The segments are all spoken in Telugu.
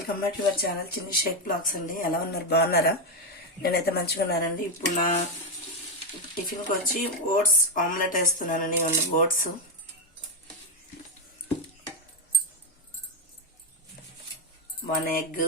Welcome back to your channel చిన్ని షేక్ బ్లాగ్స్ అండి. ఎలా ఉన్నారు? బాగున్నారా? నేనైతే మంచిగా ఉన్నానండి. ఇప్పుడు నా టిఫిన్కి వచ్చి ఓట్స్ ఆమ్లెట్ వేస్తున్నానండి. ఇవన్నీ ఓట్స్, వన్ ఎగ్,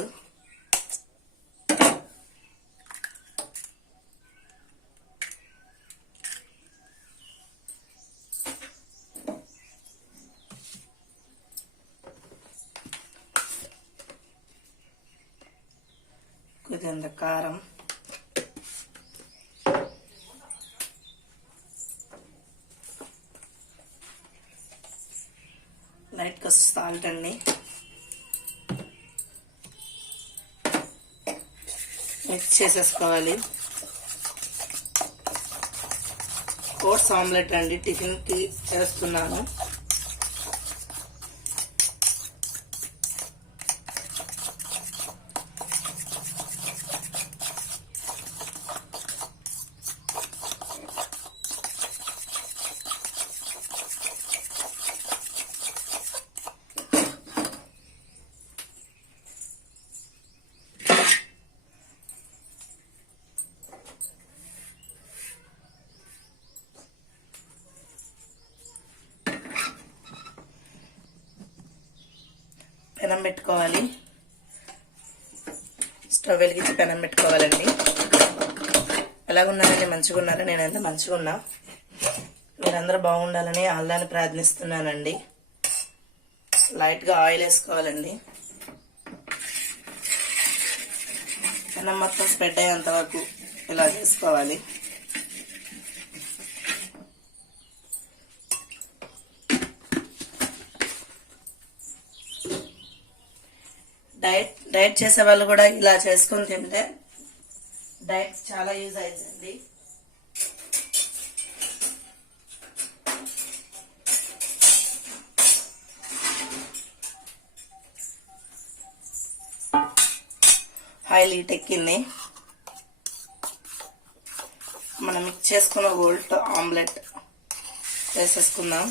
కొద్దిగా కారం, లైట్గా సాల్ట్ అండి. మిక్స్ చేసేసుకోవాలి. ఓట్స్ ఆమ్లెట్ అండి, టిఫిన్కి చేస్తున్నాను. పెనం పెట్టుకోవాలి. స్టవ్ వెలిగించి పెనం పెట్టుకోవాలండి. ఎలాగున్నారండి? మంచిగా ఉన్నారా? నేనైతే మంచిగా ఉన్నా. మీరందరూ బాగుండాలని అల్లాని ప్రార్థిస్తున్నానండి. లైట్గా ఆయిల్ వేసుకోవాలండి. పెనం మొత్తం స్ప్రెడ్ అయ్యేంత వరకు ఇలా చేసుకోవాలి. డైట్ చేసే వాళ్ళు కూడా ఇలా చేసుకుని తింటే డైట్ చాలా యూజ్ అవుతుంది. ఆయిల్ హీట్ ఎక్కింది. మనం మిక్స్ చేసుకున్న ఓల్ట్ ఆమ్లెట్ వేసేసుకుందాం.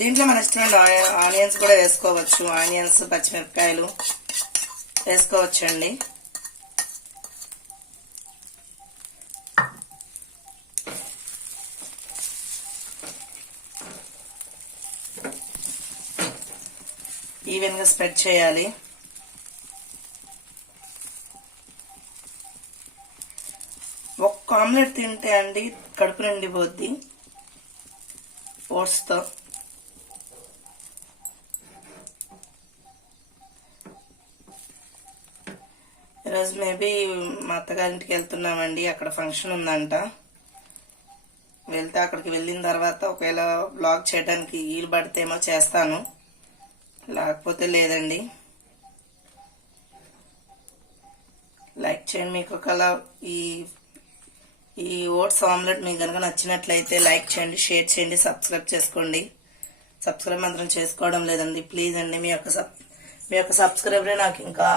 దీంట్లో మన ఇష్టమైన ఆనియన్స్ కూడా వేసుకోవచ్చు. ఆనియన్స్, పచ్చిమిరపకాయలు వేసుకోవచ్చు అండి. ఈవెన్గా స్ప్రెడ్ చేయాలి. ఒక్క ఆమ్లెట్ తింటే అండి కడుపు నిండిపోద్ది ఓట్స్తో. ఈరోజు మేబీ మా అత్తగారింటికి వెళ్తున్నామండి. అక్కడ ఫంక్షన్ ఉందంట. వెళ్తే అక్కడికి వెళ్ళిన తర్వాత ఒకవేళ బ్లాగ్ చేయడానికి వీలు పడితేమో చేస్తాను, లేకపోతే లేదండి. లైక్ చేయండి. మీకు ఒకవేళ ఈ ఓట్స్ ఆమ్లెట్ మీకు కనుక నచ్చినట్లయితే లైక్ చేయండి, షేర్ చేయండి, సబ్స్క్రైబ్ చేసుకోండి. సబ్స్క్రైబ్ మాత్రం చేసుకోవడం లేదండి. ప్లీజ్ అండి, మీ యొక్క సబ్స్క్రైబరే నాకు ఇంకా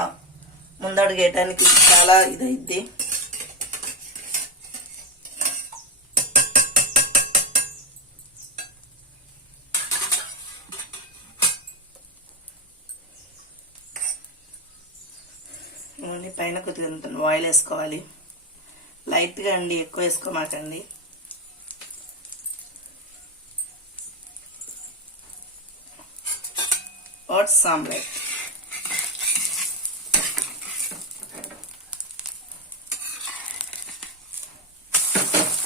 ముందడుగేయటానికి చాలా ఇదైద్ది. పైన కొద్దిగా ఆయిల్ వేసుకోవాలి. లైట్గా అండి, ఎక్కువ వేసుకోమాకండి. ఓట్స్ ఆమ్లెట్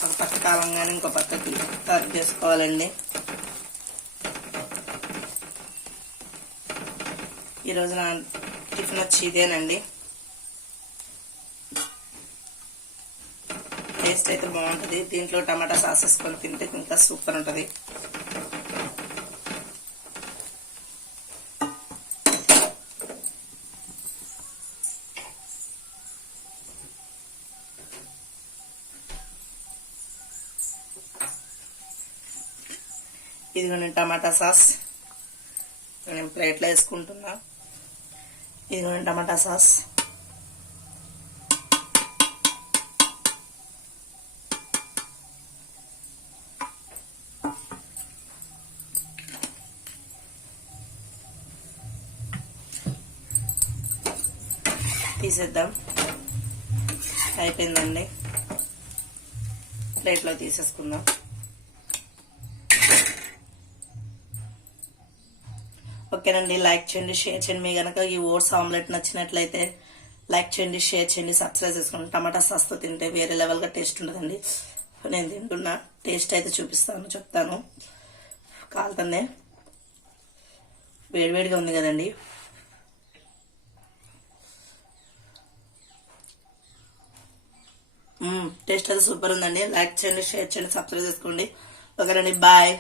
ఒక పక్క కాలంగానే ఇంకో పక్కకి టర్న్ చేసుకోవాలండి. ఈరోజు నా టిఫిన్ వచ్చి ఇదేనండి. టేస్ట్ అయితే బాగుంటుంది. దీంట్లో టమాటా సాస్ వేసుకొని తింటే ఇంకా సూపర్ ఉంటుంది. ఇదిగోండి టమాటా సాస్ నేను ప్లేట్లో వేసుకుంటున్నా. ఇదిగోండి టమాటా సాస్. తీసేద్దాం. అయిపోయిందండి, ప్లేట్లో తీసేసుకుందాం. ఓకేనండి, లైక్ చేయండి, షేర్ చేయండి. మీ కనుక ఈ ఓట్స్ ఆమ్లెట్ నచ్చినట్లయితే లైక్ చేయండి, షేర్ చేయండి, సబ్స్క్రైబ్ చేసుకోండి. టమాటా సాస్తో తింటే వేరే లెవెల్గా టేస్ట్ ఉండదండి. నేను తింటున్నా, టేస్ట్ అయితే చెప్తాను. కాలుతుందే, వేడివేడిగా ఉంది కదండి. టేస్ట్ అయితే సూపర్ ఉందండి. లైక్ చేయండి, షేర్ చేయండి, సబ్స్క్రైబ్ చేసుకోండి. ఓకేనండి, బాయ్.